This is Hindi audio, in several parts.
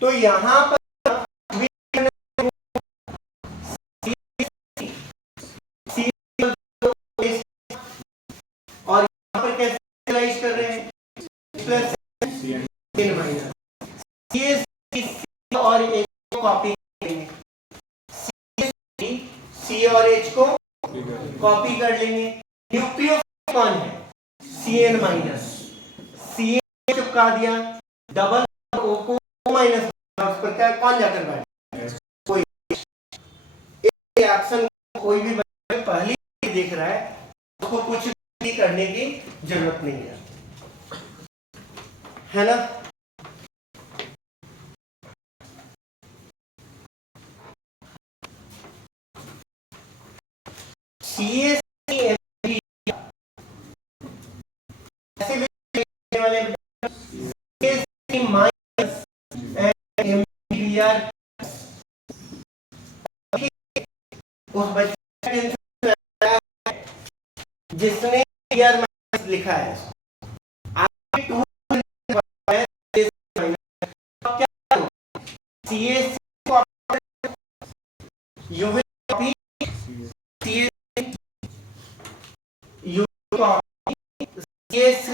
तो यहाँ पर और यहाँ पर कैसे यूटिलाइज कर रहे हैं, प्लस माइनस और एच को कॉपी करेंगे, सी और एच को कॉपी कर लेंगे। न्यूक्लियोफाइल कौन है, Cn माइनस, Cn चिपका दिया, डबल O को माइनस उस पर क्या कौन जाकर बैठ, कोई रिएक्शन कोई भी पहले देख रहा है, उसको कुछ भी करने की जरूरत नहीं है ना। उस बच्चे जिसने लिखा है you will copy you copy CH3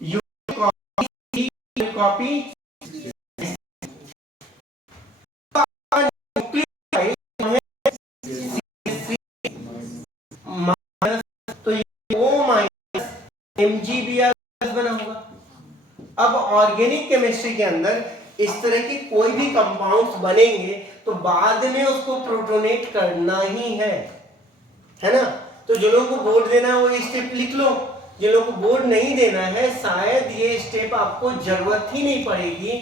you copy तो ये O माइनस MgBr बना होगा। अब ऑर्गेनिक केमिस्ट्री के अंदर इस तरह की कोई भी कंपाउंड्स बनेंगे तो बाद में उसको प्रोटोनेट करना ही है ना। तो जो लोगों को बोर्ड देना है वो ये स्टेप लिख लो, जिन लोगों को बोर्ड नहीं देना है शायद ये स्टेप आपको जरूरत ही नहीं पड़ेगी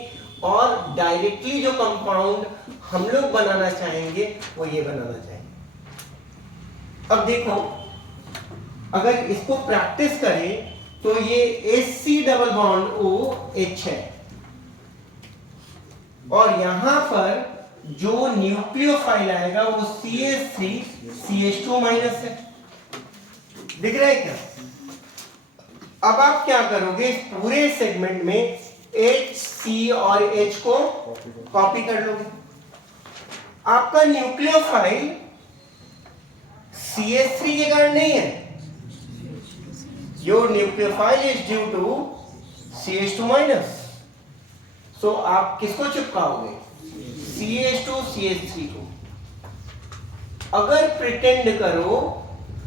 और डायरेक्टली जो कंपाउंड हम लोग बनाना चाहेंगे वो ये बनाना चाहेंगे। अब देखो अगर इसको प्रैक्टिस करें तो ये Hc डबल बॉन्ड OH है और यहां पर जो न्यूक्लियोफाइल आएगा वो CH3 CH2 माइनस है, दिख रहा है क्या। अब आप क्या करोगे, इस पूरे सेगमेंट में H, C और H को कॉपी कर लोगे। आपका न्यूक्लियोफाइल CH3 के कारण नहीं है, your nucleophile is due to CH2 minus, so आप किसको चिपकाओगे, CH2 CH3 को। अगर प्रिटेंड करो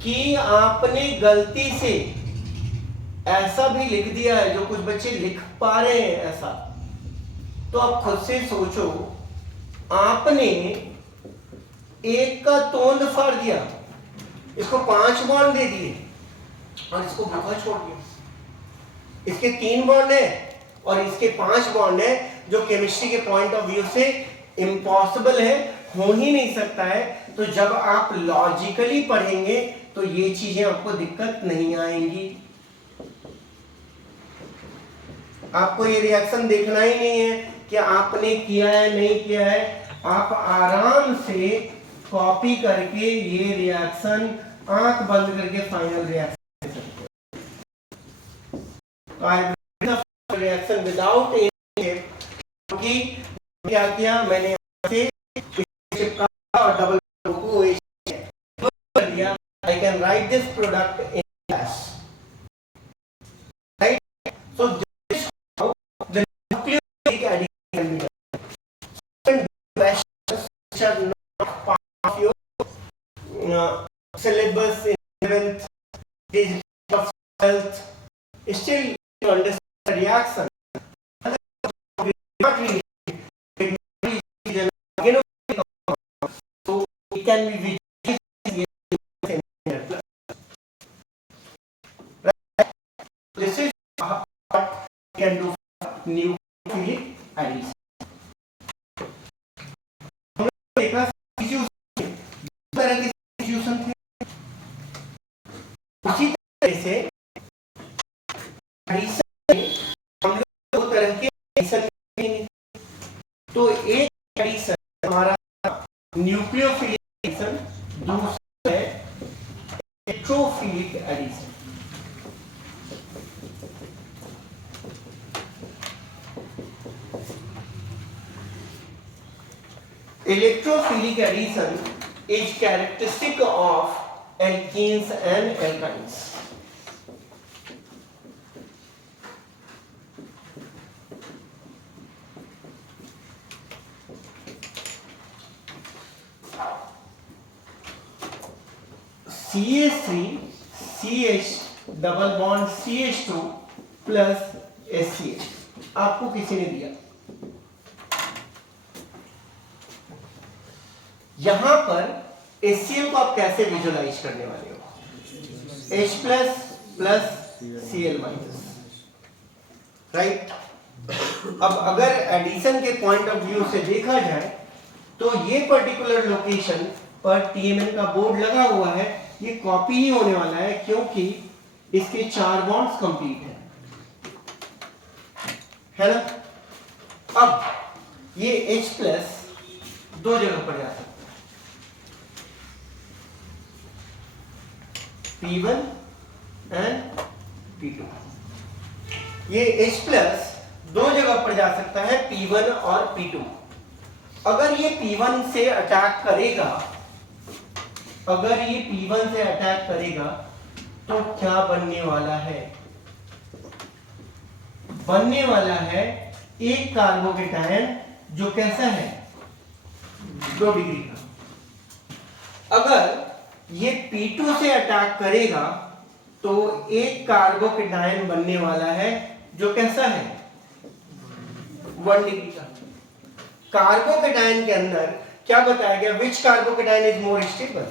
कि आपने गलती से ऐसा भी लिख दिया है, जो कुछ बच्चे लिख पा रहे हैं ऐसा, तो आप खुद से सोचो आपने एक का तोंद फाड़ दिया, इसको 5 बॉन्ड दे दिए और इसको भूखा छोड़ दिया। इसके 3 बॉन्ड है और इसके 5 बॉन्ड है, जो केमिस्ट्री के पॉइंट ऑफ व्यू से इम्पॉसिबल है, हो ही नहीं सकता है। तो जब आप लॉजिकली पढ़ेंगे तो ये चीजें आपको दिक्कत नहीं आएंगी। आपको ये रिएक्शन देखना ही नहीं है कि आपने किया है नहीं किया है, आप आराम से कॉपी करके ये रिएक्शन आंख बंद करके फाइनल रिएक्शन रिएक्शन विदाउट क्योंकि क्या किया मैंने से और डबल को कर दिया। I can write this product in class, right. So this how the nucleophilic addition can be done. Questions are not part of your syllabus in 11th of 12th, still to understand the reaction. Not really. So it can be visualized. Right? This is what we can do for nucleophilic addition. उसी तरह से हम लोग 2 तरह के एडिशन करेंगे। तो एक एडिशन हमारा न्यूक्लियोफिलिक एडिशन, दूसरा है electrophilic addition. Electrophilic addition is characteristic of alkenes and alkynes. CH3 CH double bond CH2 plus HCl आपको किसी ने दिया। यहां पर HCl को आप कैसे विजुलाइज करने वाले हो? H plus plus Cl minus, right. अब अगर एडिशन के पॉइंट ऑफ व्यू से देखा जाए तो ये पर्टिकुलर लोकेशन पर TMN का बोर्ड लगा हुआ है, ये कॉपी ही होने वाला है क्योंकि इसके 4 बॉन्ड्स कंप्लीट है ना। अब ये H प्लस दो जगह पर जा सकता है, P1 एंड P2। ये H प्लस दो जगह पर जा सकता है, P1 और P2। अगर ये P1 से अटैक करेगा, अगर ये P1 से अटैक करेगा तो क्या बनने वाला है? बनने वाला है एक कार्बोकेटायन जो कैसा है, 2 डिग्री का। अगर ये P2 से अटैक करेगा तो एक कार्बोकेटायन बनने वाला है जो कैसा है, 1 डिग्री का। कार्बोकेटायन के अंदर क्या बताया गया, which carbocation is more stable?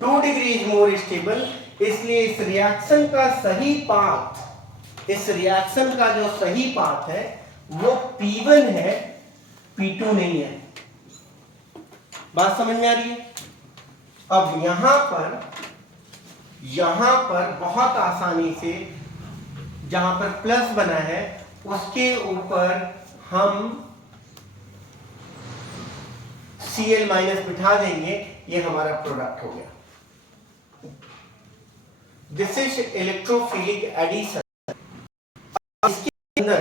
2 degree is more stable. इसलिए इस रिएक्शन का सही पाथ, इस रिएक्शन का जो सही पाथ है वो P1 है, P2 नहीं है। बात समझ में आ रही है? अब यहां पर बहुत आसानी से जहां पर प्लस बना है उसके ऊपर हम Cl माइनस बिठा देंगे, ये हमारा प्रोडक्ट हो गया। This is electrophilic addition. इसके अंदर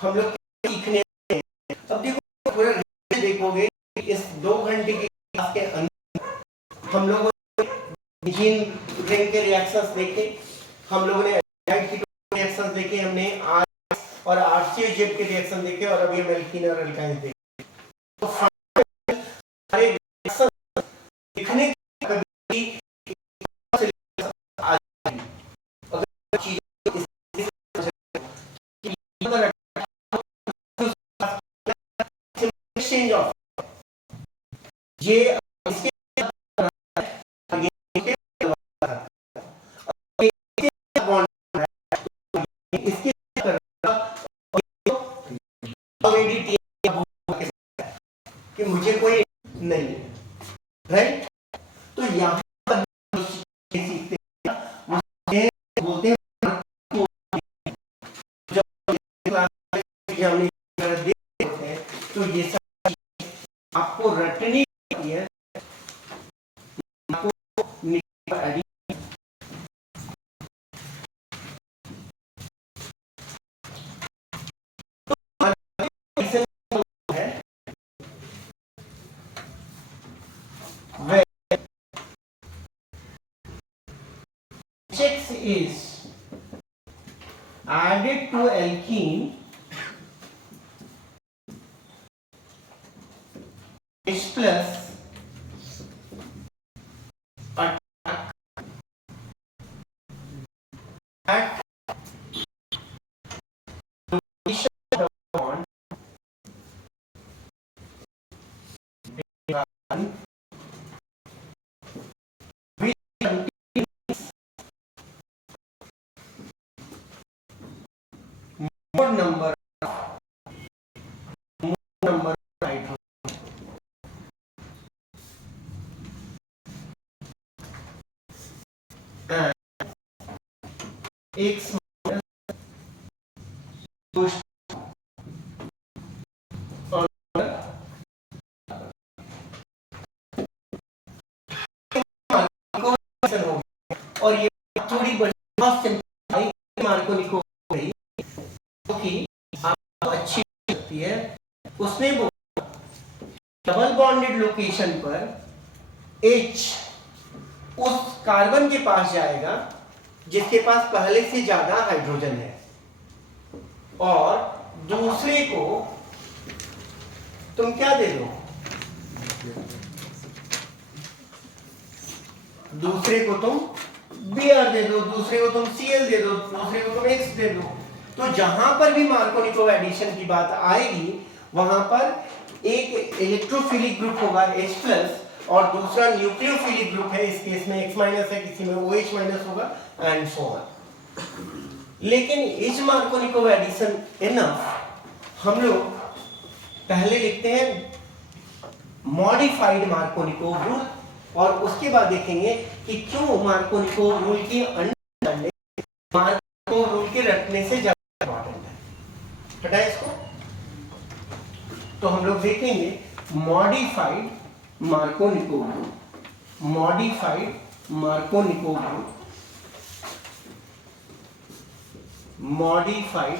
हम लोग सीखने हैं। अब देखो पूरा देखोगे इस 2 घंटे की क्लास के अंदर हम लोगों ने जीन रिंग के रिएक्शंस देखे, हम लोगों ने रिएक्शंस देखे, हमने आर और आरसीओ जेड के रिएक्शन देखे, और अभी हम एल्कीन और एल्काइन देखे। तो सारे रिएक्शन दिखने कभी एक्सचेंज ऑफ ये इसके इसके कि मुझे कोई नहीं है, राइट। तो यहाँ पर सीखते हैं, बोलते हैं तो ये सब आपको रटनी है, आपको is added to alkene H plus attack at location bond which contains more number of hydrogen and X minus और ये थोड़ी बड़ी मार्कोनिको गई क्योंकि आपको अच्छी लगती है। उसने बोला बॉन्डेड लोकेशन पर H उस कार्बन के पास जाएगा जिसके पास पहले से ज्यादा हाइड्रोजन है, और दूसरे को तुम क्या दे दो, दूसरे को तुम Br दे दो, दूसरे को तुम Cl दे दो, दूसरे को तुम X दे दो। तो जहां पर भी मार्कोनिकोव एडिशन की बात आएगी वहां पर एक इलेक्ट्रोफिलिक ग्रुप होगा H+ और दूसरा न्यूक्लियोफिलिक ग्रुप है, इस केस में X- है, किसी में OH- होगा एंड सो ऑन। लेकिन इस मार्कोनिकोव एडिशन इनफ हम लोग पहले लिखते हैं मॉडिफाइड मार्कोनिकोव रूल, और उसके बाद देखेंगे कि क्यों मार्कोनिकोव रूल की अंडरस्टैंडिंग मार्कोनिकोव रूल के रटने से ज्यादा इंपॉर्टेंट है। हटाए इसको। तो हम लोग देखेंगे modified Markovnikov rule, modified Markovnikov rule, modified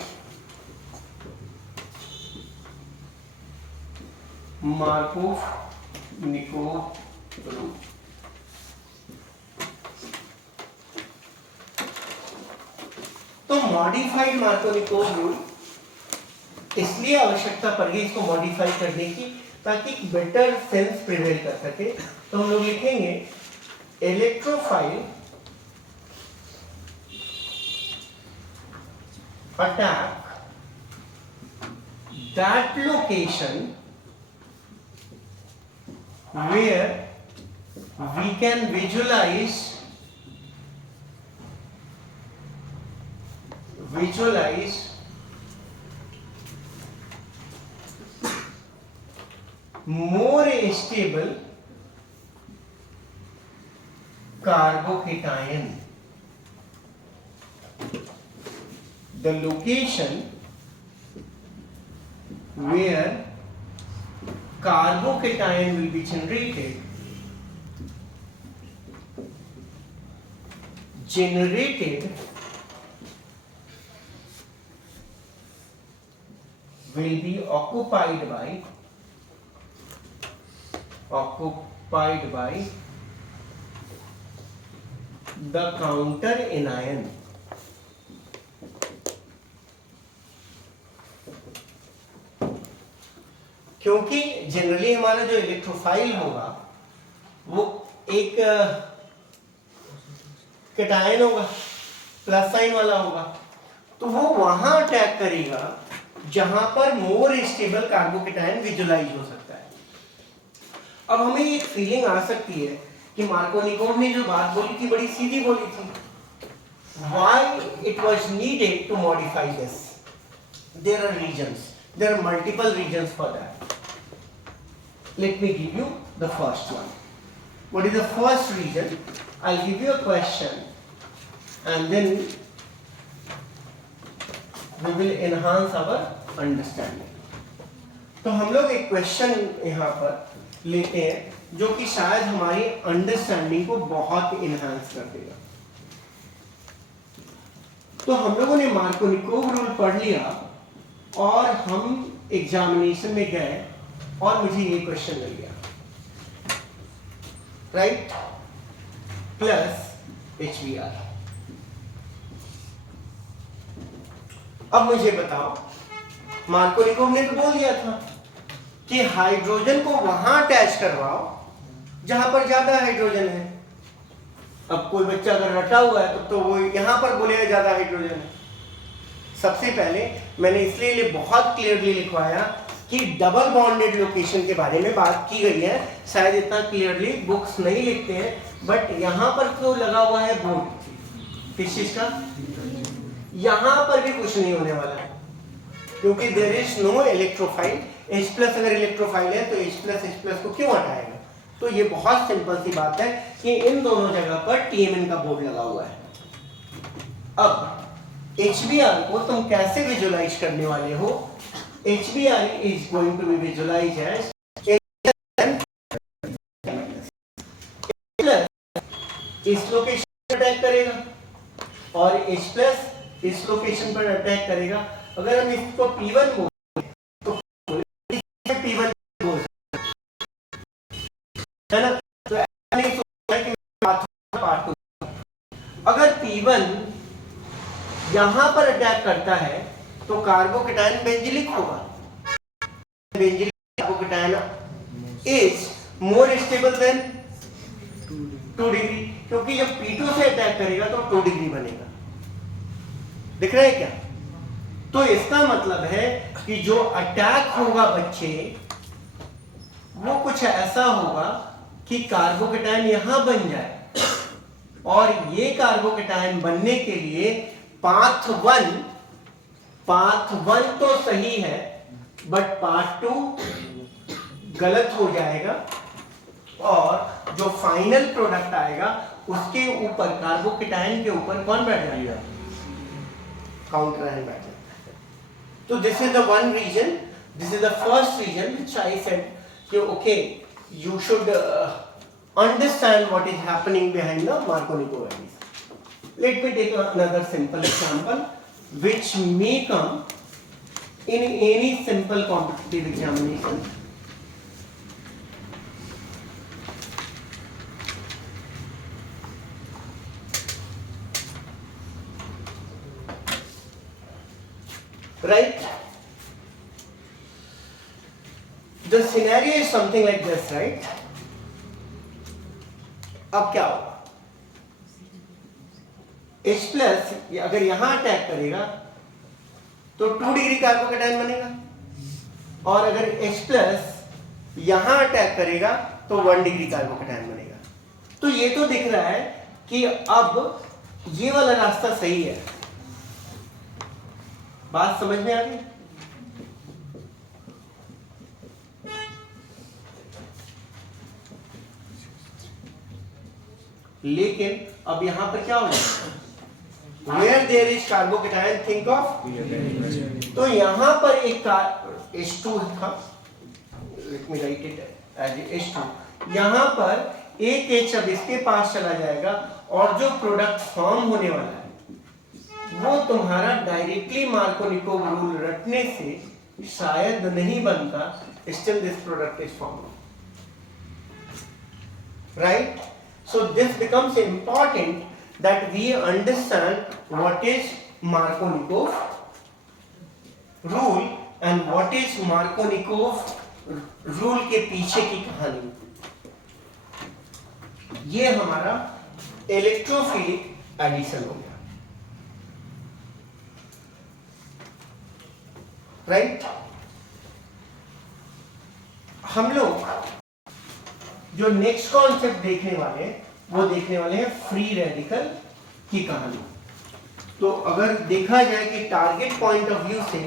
Markovnikov rule. तो मॉडिफाइड मार्कोनिकोव रूल इसलिए आवश्यकता पड़ गई इसको मॉडिफाई करने की ताकि बेटर सेंस प्रिवेल कर सके। तो हम लोग लिखेंगे electrophile attack that location where we can visualize more stable carbocation. The location where carbocation will be generated will be occupied by the counter anion. क्योंकि जनरली हमारा जो इलेक्ट्रोफाइल होगा वो एक कैटायन होगा, प्लस साइन वाला होगा, तो वो वहां अटैक करेगा जहां पर मोर स्टेबल कार्बोकैटायन विजुलाइज हो सकता है। अब हमें एक फीलिंग आ सकती है कि मार्कोनिकोव ने जो बात बोली थी बड़ी सीधी बोली थी। Why it was needed to modify this? There are reasons. There are multiple reasons for that. Let me give you the first one. What is the first reason? I'll give you a question and then we will enhance our understanding. तो हम लोग एक क्वेश्चन यहाँ पर लेते हैं जो कि शायद हमारी अंडरस्टैंडिंग को बहुत इनहांस कर देगा। तो हम लोगों ने मार्कोनिकोव रूल पढ़ लिया और हम एग्जामिनेशन में गए और मुझे ये क्वेश्चन मिल गया, राइट, प्लस HBr। अब मुझे बताओ, मार्कोनिकोव ने तो बोल दिया था कि हाइड्रोजन को वहां अटैच करवाओ जहां पर ज्यादा हाइड्रोजन है। अब कोई बच्चा अगर रटा हुआ है तो वो यहां पर बोलेगा ज्यादा हाइड्रोजन है। सबसे पहले मैंने इसलिए बहुत क्लियरली लिखवाया कि डबल बॉन्डेड लोकेशन के बारे में बात की गई है। शायद इतना क्लियरली बुक्स नहीं लिखते हैं, बट यहां पर तो लगा हुआ है बोर्ड किस चीज का, यहां पर भी कुछ नहीं होने वाला है क्योंकि there is no electrophile. H+ अगर इलेक्ट्रोफाइल है तो H+ को क्यों हटाएगा? तो ये बहुत सिंपल सी बात है कि इन दोनों जगह पर TMN का बोर्ड लगा हुआ है। अब HBr को तुम कैसे विजुलाइज करने वाले हो? HBr is going to be visualized as H+ इस लोकेशन पर अटैक करेगा और H+ इस लोकेशन पर अटैक करेगा। अगर हम इसको P1 बोल तो P1 है ना? तो ऐसा नहीं सोचना कि पार्ट 2। अगर P1 यहां पर अटैक करता है तो कार्बोकेटायन बेंजिलिक होगा। Benzylic carbocation is more stable then 2 degree, क्योंकि जब P2 से अटैक करेगा तो 2 डिग्री बनेगा। दिख रहा है क्या? तो इसका मतलब है कि जो अटैक होगा बच्चे, वो कुछ ऐसा होगा कि कार्बोकेटायन यहां बन जाए, और ये कार्बोकेटायन बनने के लिए पाथ 1 तो सही है, बट पाथ 2 गलत हो जाएगा, और जो फाइनल प्रोडक्ट आएगा उसके ऊपर, कार्बोकेटायन के ऊपर कौन बैठ जाएगा? काउंटर आयन बैठ जाएगा। तो this is the one reason, this is the first reason which I said कि okay, you should understand what is happening behind the Markovnikov values. Let me take another simple example which may come in any simple competitive examination. Right? The scenario is something like this, right? अब क्या होगा? H प्लस अगर यहां अटैक करेगा तो 2 डिग्री कार्बोकेटायन बनेगा, और अगर H प्लस यहां अटैक करेगा तो 1 डिग्री कार्बोकेटायन बनेगा। तो ये तो दिख रहा है कि अब ये वाला रास्ता सही है। बात समझ में आ गई? लेकिन अब यहां पर क्या हो जाएगा? Where there is carbocation, think of, तो यहां पर एक H2 था, let me write it as H2, यहां पर एक H अब इसके पास चला जाएगा, और जो प्रोडक्ट फॉर्म होने वाला है वो तुम्हारा डायरेक्टली मार्कोनिकोव रूल रटने से शायद नहीं बनता, still this product is formed, right? So this becomes important that we understand what is Markovnikov rule and what is Markovnikov rule के पीछे की कहानी। ये हमारा इलेक्ट्रोफिलिक एडिशन हो गया, राइट? हम लोग जो नेक्स्ट कॉन्सेप्ट देखने वाले हैं वो देखने वाले हैं फ्री रेडिकल की कहानी। तो अगर देखा जाए कि टारगेट पॉइंट ऑफ व्यू से,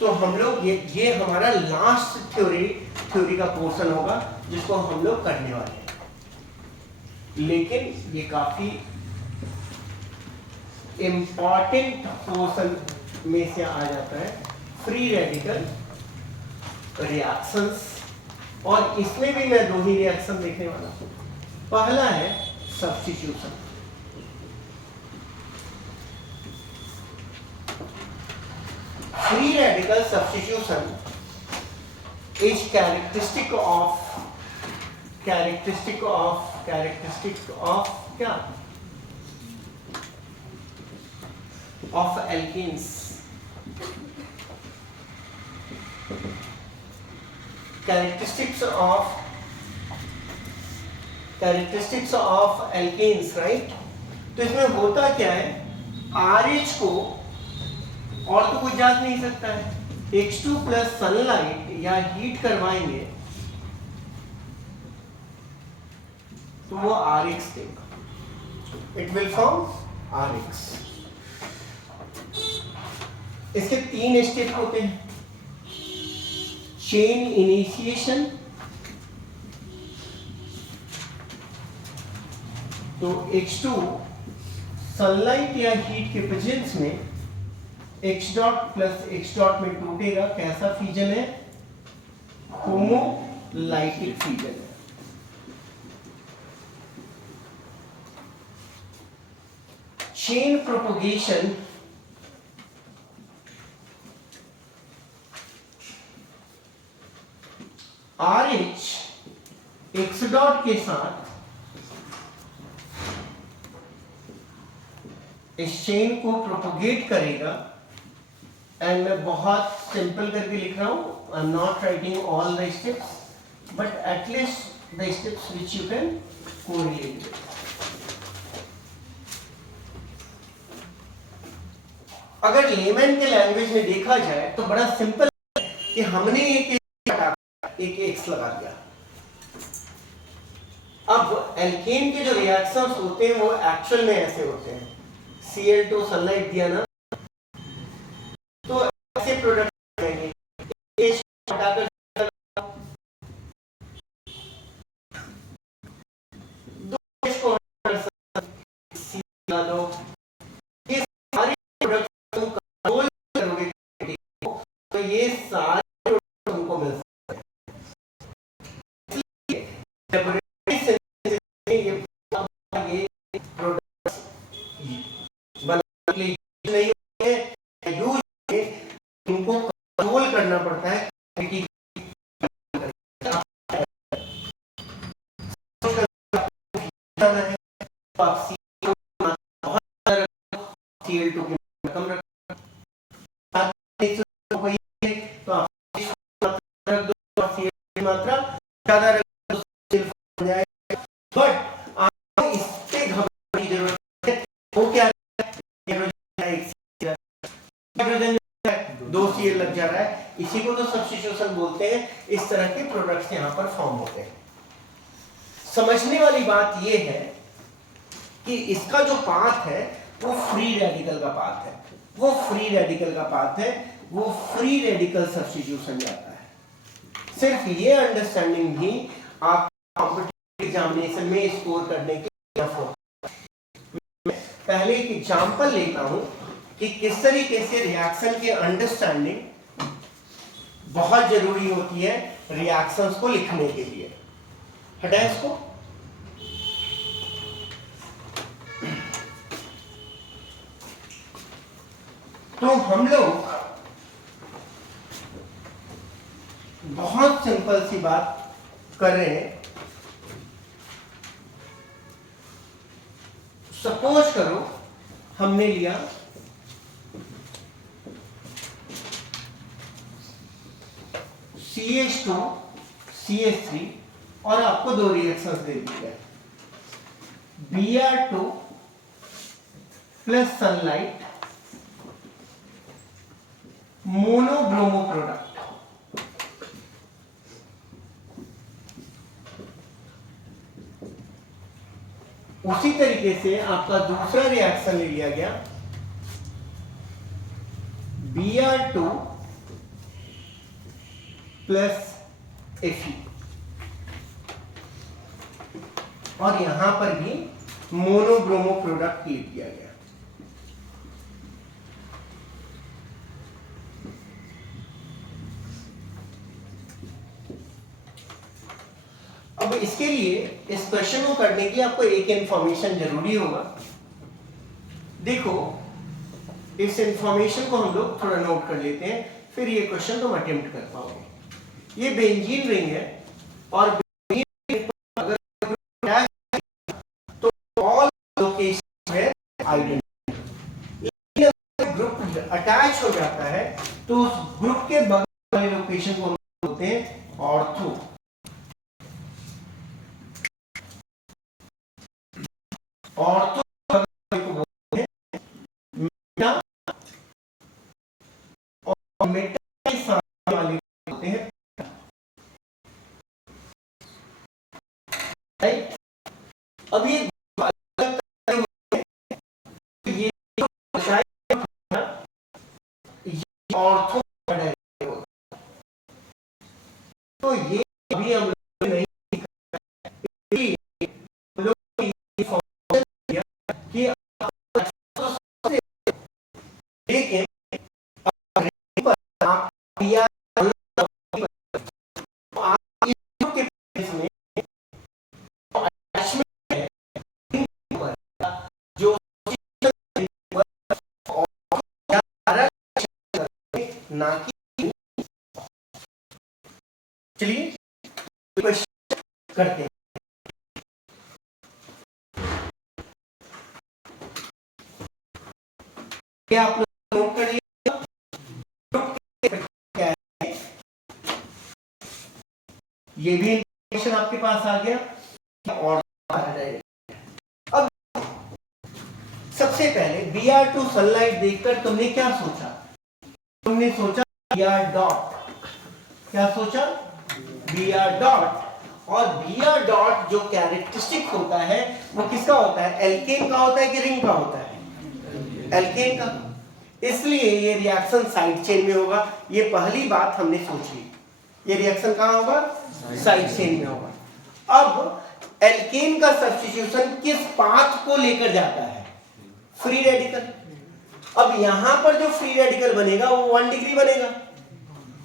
तो हम लोग ये हमारा लास्ट थ्योरी का पोर्शन होगा जिसको हम लोग करने वाले हैं, लेकिन ये काफी इंपॉर्टेंट पोर्शन में से आ जाता है, फ्री रेडिकल रिएक्शंस। और इसमें भी मैं 2 ही रिएक्शन देखने वाला हूं। पहला है substitution. Free radical substitution is characteristic of क्या? Of alkanes. characteristics of alkanes, right? तो इसमें होता क्या है, RH को और तो कोई जांच नहीं सकता है, H2 प्लस सनलाइट या हीट करवाएंगे तो वो RX देगा, इट विल फॉर्म RX। इसके 3 स्टेप होते हैं, चेन इनिशिएशन, तो H2 सनलाइट या हीट के प्रेजेंस में H dot plus H dot में टूटेगा। कैसा फ्यूजन है? होमोलाइटिक फ्यूजन है। Chain propagation, RH x dot के साथ इस चेन को प्रोपोगेट करेगा। एंड मैं बहुत सिंपल करके लिख रहा हूं, I am not writing all the steps but at least the steps which you can correlate with. अगर लेमन के लैंग्वेज में देखा जाए तो बड़ा सिंपल है कि हमने एक एक्स लगा दिया। अब एल्केन के जो रिएक्शंस होते हैं वो एक्चुअल में ऐसे होते हैं। Cl2 सनलाइट दिया ना तो ऐसे प्रोडक्ट बनेंगे। हटाकर दो को सी लगा दो, ये सारे प्रोडक्ट तुम कंट्रोल करोगे तो ये सारे प्रोडक्ट तुमको मिल सकते हैं। इसलिए लैबोरेटरी से ये प्रोडक्ट बनाने के लिए नहीं है, यूज है, तुमको कंट्रोल करना पड़ता है कि Cl2 की कम रख तो आप रख दो, मात्रा ज्यादा रख दो जाएगा। बट आपको इस पे घबराने की जरूरत है। वो क्या हाइड्रोजन 2 Cl लग जा रहा है, इसी को तो सब्स्टिट्यूशन बोलते हैं। इस तरह के प्रोडक्ट्स यहां पर फॉर्म होते हैं। समझने वाली बात यह है कि इसका जो पाथ है वो फ्री रेडिकल का पाथ है, वो फ्री रेडिकल का पाथ है, वो फ्री रेडिकल सब्स्टिट्यूशन जाता है। सिर्फ ये अंडरस्टैंडिंग भी आप कॉम्पिटिटिव एग्जामिनेशन में स्कोर करने के मैं पहले एक एग्जांपल लेता हूं कि किस तरीके से रिएक्शन की अंडरस्टैंडिंग बहुत जरूरी होती है रिएक्शंस को लिखने के लिए। हटाए इसको। तो हम लोग बहुत सिंपल सी बात कर रहे हैं। सपोज करो हमने लिया CH2 CH3 और आपको दो रिएक्शंस दे दिए, Br2 प्लस सनलाइट मोनोब्रोमो प्रोडक्ट। उसी तरीके से आपका दूसरा रिएक्शन ले लिया गया Br2 प्लस Fe और यहां पर भी मोनोब्रोमो प्रोडक्ट क्रिएट किया गया। अब इसके लिए इस क्वेश्चन को करने के लिए आपको एक इंफॉर्मेशन जरूरी होगा। देखो इस इंफॉर्मेशन को हम लोग थोड़ा नोट कर लेते हैं, फिर ये क्वेश्चन तुम अटेम्प्ट कर पाओगे। ये बेंजीन रिंग है और बेंजीन रिंग पर अगर तो ऑल लोकेशन है आइडेंटिटी। लेकिन अगर ग्रुप अटैच हो जाता है तो उस ग्रुप के बगल वाले लोकेशन को हम बोलते हैं ऑर्थो। ऑर्थो को बोलते हैं मेटा और मेटा के सामने वाले होते हैं राइट। अब ये ये ऑर्थो तो ये अभी हम लोग नहीं कि लेकिन जो ना कि चलिए करते हैं। ये आप लोग नोट कर लिया, क्या है, ये भी इंफॉर्मेशन आपके पास आ गया। और अब सबसे पहले Br2 सनलाइट देखकर तुमने क्या सोचा? तुमने सोचा Br डॉट, क्या सोचा? Br dot. और Br डॉट जो कैरेक्टरिस्टिक होता है वो किसका होता है? एल्केन का होता है कि रिंग का होता है? एल्केन का। इसलिए ये रिएक्शन साइड चेन में होगा। ये पहली बात हमने सोच ली, ये रिएक्शन कहां होगा? साइड चेन में होगा। अब एल्केन का सब्स्टिट्यूशन किस पाथ को लेकर जाता है? Free radical. अब यहां पर जो फ्री रेडिकल बनेगा वो 1 डिग्री बनेगा,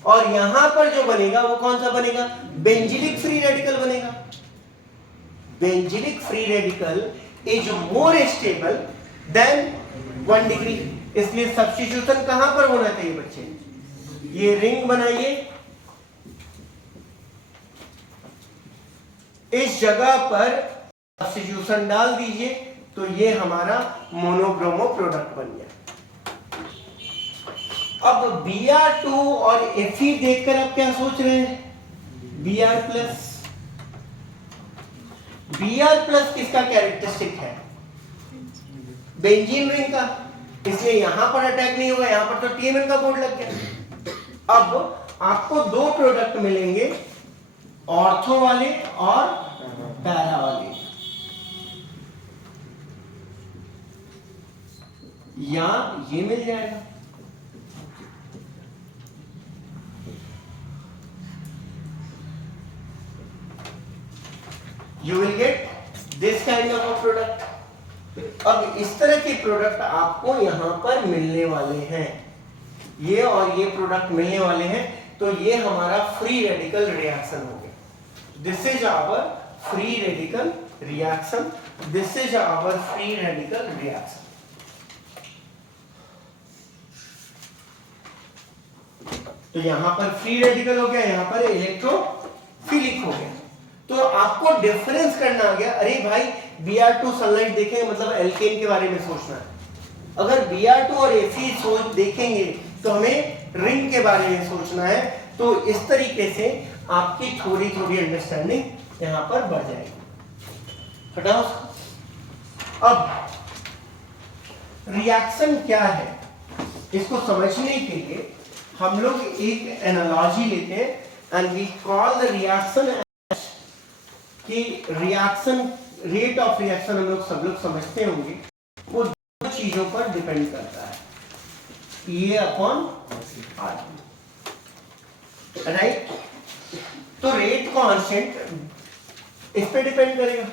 और यहां पर जो बनेगा वो कौन सा बनेगा? बेंजिलिक फ्री रेडिकल बनेगा। Benzylic free radical is more stable then 1 degree. इसलिए सब्स्टिट्यूशन कहां पर होना चाहिए बच्चे? ये रिंग बनाइए, इस जगह पर सब्स्टिट्यूशन डाल दीजिए, तो ये हमारा मोनोब्रोमो प्रोडक्ट बन गया। अब Br2 और Fe देखकर आप क्या सोच रहे हैं? Br plus. Br प्लस किसका कैरेक्टरिस्टिक है? बेंजीन रिंग का। इसलिए यहां पर अटैक नहीं होगा, यहां पर तो TMN का बोर्ड लग गया। अब आपको दो प्रोडक्ट मिलेंगे, ऑर्थो वाले और पैरा वाले, या ये मिल जाएगा। You will get this kind of a product। अब इस तरह के प्रोडक्ट आपको यहां पर मिलने वाले हैं, ये और ये प्रोडक्ट मिलने वाले हैं। तो ये हमारा फ्री रेडिकल रिएक्शन हो गया। This is our free radical reaction, this is our free radical reaction. तो यहां पर फ्री रेडिकल हो गया, यहां पर इलेक्ट्रोफिलिक हो गया। तो आपको डिफरेंस करना आ गया। अरे भाई Br2 सनलाइट देखेंगे मतलब एल्केन के बारे में सोचना है। अगर Br2 और Fe सोच देखेंगे तो हमें रिंग के बारे में सोचना है। तो इस तरीके से आपकी थोड़ी थोड़ी अंडरस्टैंडिंग यहां पर बढ़ जाएगी। हटाओ। अब रिएक्शन क्या है, इसको समझने के लिए हम लोग एक एनालॉजी लेते हैं and we call the reaction कि रिएक्शन रेट ऑफ रिएक्शन हम लोग सब लोग समझते होंगे, वो दो चीजों पर डिपेंड करता है, E अपॉन R, राइट। तो रेट कांस्टेंट इस पे डिपेंड करेगा।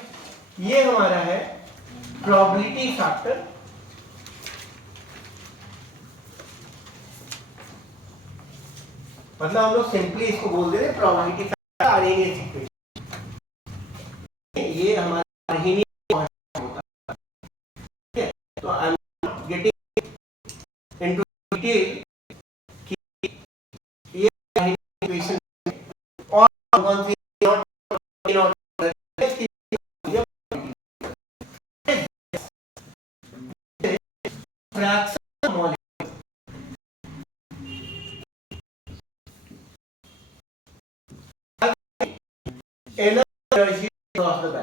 ये हमारा है प्रोबेबिलिटी फैक्टर, मतलब हम लोग सिंपली इसको बोल दे रहे प्रोबेबिलिटी फैक्टर आरएनए सीक्वेंस। ये हमारा ही नहीं होता है, तो I am getting into detail कि ये इक्वेशन और कौन सी not fraction molecule energy of the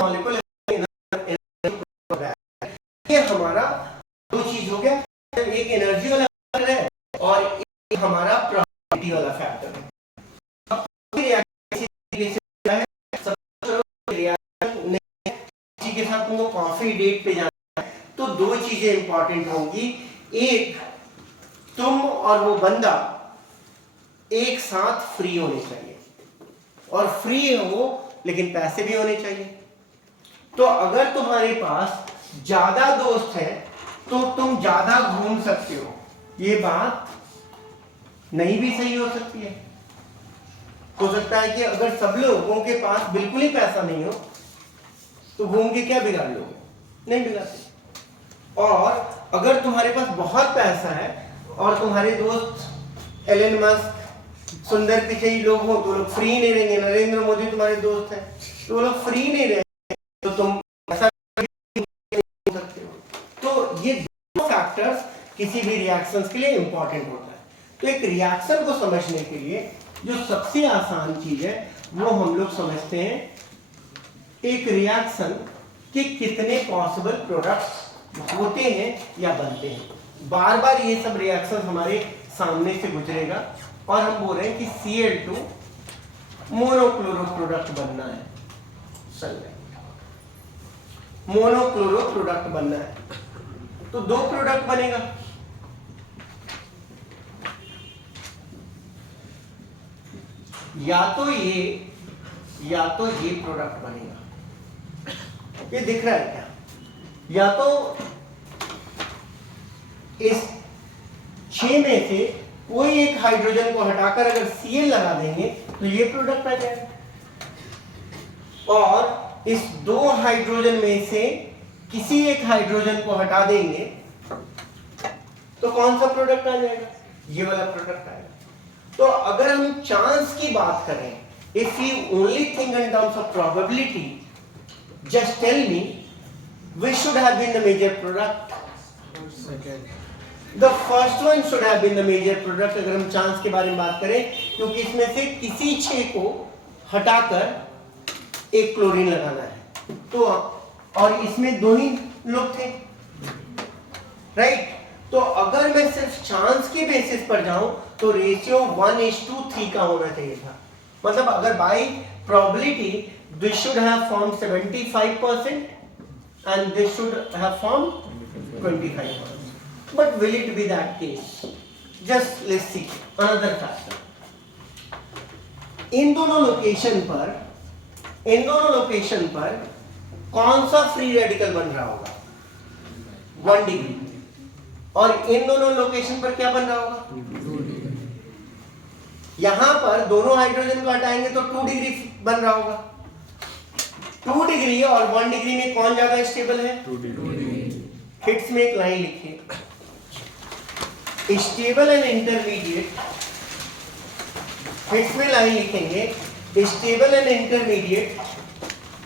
molecule. ये हमारा दो चीज हो गया, एक एनर्जी वाला फैक्टर है और एक हमारा प्रोबेबिलिटी वाला फैक्टर है। के साथ तुमको कॉफी डेट पे जाना है तो दो चीजें इंपॉर्टेंट होंगी। एक, तुम और वो बंदा एक साथ फ्री होने चाहिए, और फ्री हो लेकिन पैसे भी होने चाहिए। तो अगर तुम्हारे पास ज्यादा दोस्त हैं तो तुम ज्यादा घूम सकते हो, ये बात नहीं भी सही हो सकती है। हो सकता है कि अगर सब लोगों के पास बिल्कुल ही पैसा नहीं हो तो घूम के क्या बिगाड़ लोगे, नहीं मिलाते। और अगर तुम्हारे पास बहुत पैसा है और तुम्हारे दोस्त एलन मस्क, सुंदर पिचई लोग हो तो लोग फ्री नहीं रहेंगे, नरेंद्र मोदी तुम्हारे दोस्त हैं तो वो लोग फ्री नहीं रहेंगे, तो तुम ऐसा नहीं सकते हो। तो ये दो फैक्टर्स किसी भी रिएक्शंस के लिए इंपॉर्टेंट होता है। तो एक रिएक्शन को समझने के लिए जो सबसे आसान चीज है वो हम लोग समझते हैं एक रिएक्शन के कितने पॉसिबल प्रोडक्ट्स होते हैं या बनते हैं। बार बार ये सब रिएक्शन हमारे सामने से गुजरेगा और हम बोल रहे हैं कि Cl2 मोनोक्लोरो प्रोडक्ट बनना है, मोनोक्लोरो प्रोडक्ट बनना है तो दो प्रोडक्ट बनेगा, या तो ये प्रोडक्ट बनेगा। ये दिख रहा है क्या? या तो इस 6 में से कोई एक हाइड्रोजन को हटाकर अगर Cl लगा देंगे तो ये प्रोडक्ट आ जाएगा, और इस 2 हाइड्रोजन में से किसी एक हाइड्रोजन को हटा देंगे तो कौन सा प्रोडक्ट आ जाएगा? ये वाला प्रोडक्ट आएगा। तो अगर हम चांस की बात करें, if you only think in terms of probability, just tell me which should have been the major product? The first one should have been the major product अगर हम चांस के बारे में बात करें, क्योंकि इसमें से किसी 6 को हटाकर एक क्लोरीन लगाना है तो, और इसमें 2 ही लोग थे, राइट? तो अगर मैं सिर्फ चांस के बेसिस पर जाऊं तो रेशियो 1:3 का होना चाहिए था। मतलब अगर bye probability this should have form 75% and this should have formed 25%. But will it be that case? Just let's see another factor. इन दोनों लोकेशन पर कौन सा फ्री रेडिकल बन रहा होगा? 1 डिग्री। और इन दोनों लोकेशन पर क्या बन रहा होगा? 2 डिग्री। यहां पर दोनों हाइड्रोजन को हटाएंगे तो 2 डिग्री बन रहा होगा। 2 डिग्री और 1 डिग्री में कौन ज्यादा स्टेबल है? 2 डिग्री। हिट्स में एक लाइन लिखिए, स्टेबल एंड इंटरमीडिएट। हिट्स में लाइन लिखेंगे, stable and intermediate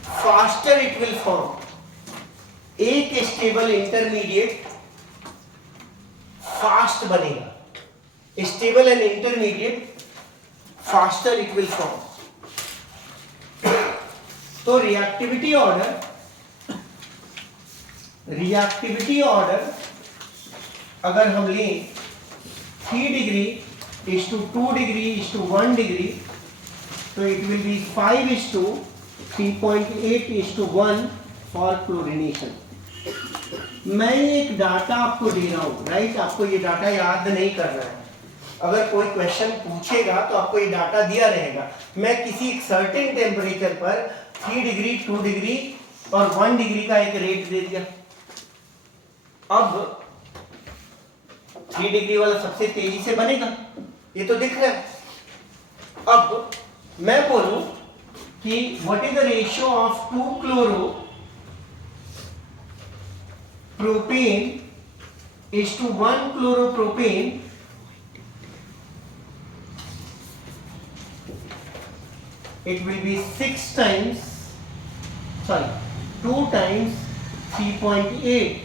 faster it will form. एक स्टेबल इंटरमीडिएट फास्ट बनेगा, stable and intermediate faster it will form. तो रिएक्टिविटी ऑर्डर अगर हम लें 3 degree is to 2 degree is to 1 degree, तो it will be 5 is to 3.8 is to 1 for chlorination. मैं एक डाटा आपको दे रहा हूं, राइट? आपको ये डाटा याद नहीं करना है। अगर कोई क्वेश्चन पूछेगा तो आपको ये डाटा दिया रहेगा। मैं किसी एक सर्टेन टेम्परेचर पर 3 डिग्री, 2 डिग्री और 1 डिग्री का एक रेट दे दिया। अब 3 डिग्री वाला सबसे तेजी से बनेगा, ये तो दिख रहा है। अब मैं बोलूं कि what is the ratio of 2 chloro propane is to 1 chloropropane, it will be 2 times 3.8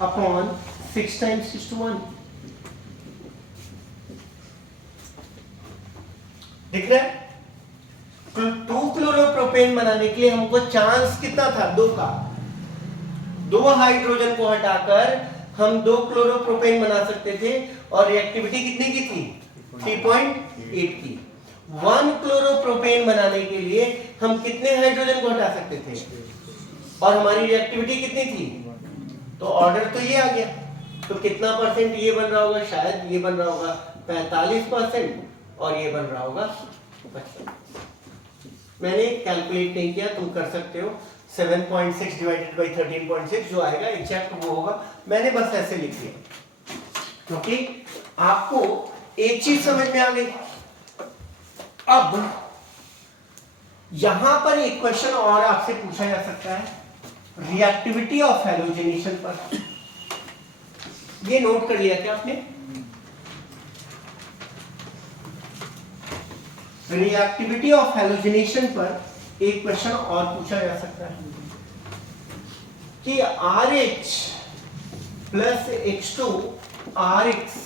upon 6 times 6:1। दिख रहा है? 2 क्लोरोप्रोपेन बनाने के लिए हमको चांस कितना था? 2 का। 2 हाइड्रोजन को हटाकर हम 2 क्लोरोप्रोपेन बना सकते थे और रिएक्टिविटी कितनी की थी? 3.8 की। 1 क्लोरोप्रोपेन बनाने के लिए हम कितने हाइड्रोजन को हटा सकते थे और हमारी रिएक्टिविटी कितनी थी? तो ऑर्डर तो ये आ गया। तो कितना परसेंट ये बन रहा होगा? शायद ये बन रहा होगा 45% और ये बन रहा होगा 55%। मैंने कैलकुलेट नहीं किया, तुम कर सकते हो। 7.6 डिवाइडेड बाई 13.6 जो आएगा एग्जैक्ट वो होगा। मैंने बस ऐसे लिख दिया क्योंकि आपको एक चीज समझ में आ गई। अब यहां पर एक क्वेश्चन और आपसे पूछा जा सकता है रिएक्टिविटी ऑफ हैलोजेनेशन पर। ये नोट कर लिया क्या आपने? रिएक्टिविटी ऑफ हैलोजेनेशन पर एक क्वेश्चन और पूछा जा सकता है कि RH plus X2 RX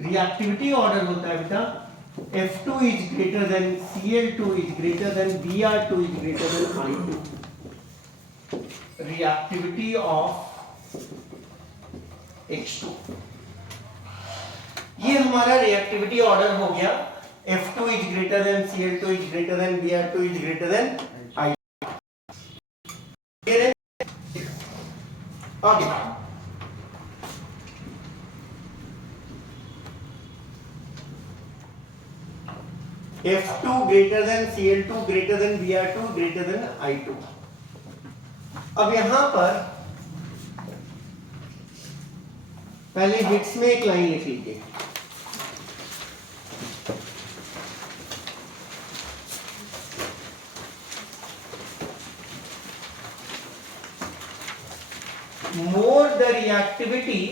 reactivity order होता है बेटा, F2 is greater than Cl2 is greater than Br2 is greater than I2. Reactivity of X2, ये हमारा रिएक्टिविटी ऑर्डर हो गया। F2 is greater than Cl2 is greater than Br2 is greater than I2. अब F2 greater than Cl2 greater than Br2 greater than I2। अब यहां पर पहले हिट्स में एक लाइन लिख लीजिए। More the reactivity,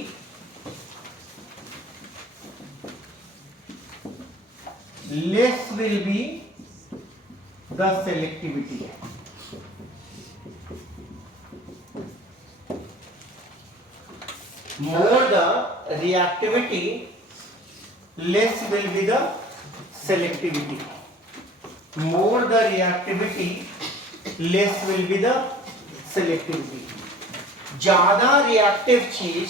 less will be the selectivity। More the reactivity, less will be the selectivity। More the reactivity, less will be the selectivity। ज्यादा रिएक्टिव चीज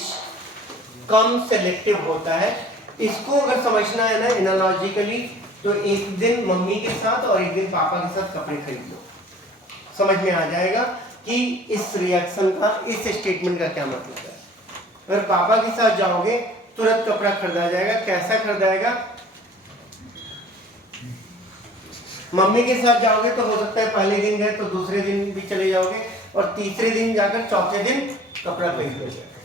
कम सेलेक्टिव होता है। इसको अगर समझना है ना एनालॉजिकली, तो एक दिन मम्मी के साथ और एक दिन पापा के साथ कपड़े खरीद लो, समझ में आ जाएगा कि इस रिएक्शन का, इस स्टेटमेंट का क्या मतलब है। अगर पापा के साथ जाओगे तुरंत कपड़ा खरीदा जाएगा। कैसा खरीदाएगा? मम्मी के साथ जाओगे तो हो सकता है पहले दिन गए तो दूसरे दिन भी चले जाओगे और तीसरे दिन जाकर चौथे दिन कपड़ा खरीद लोगे।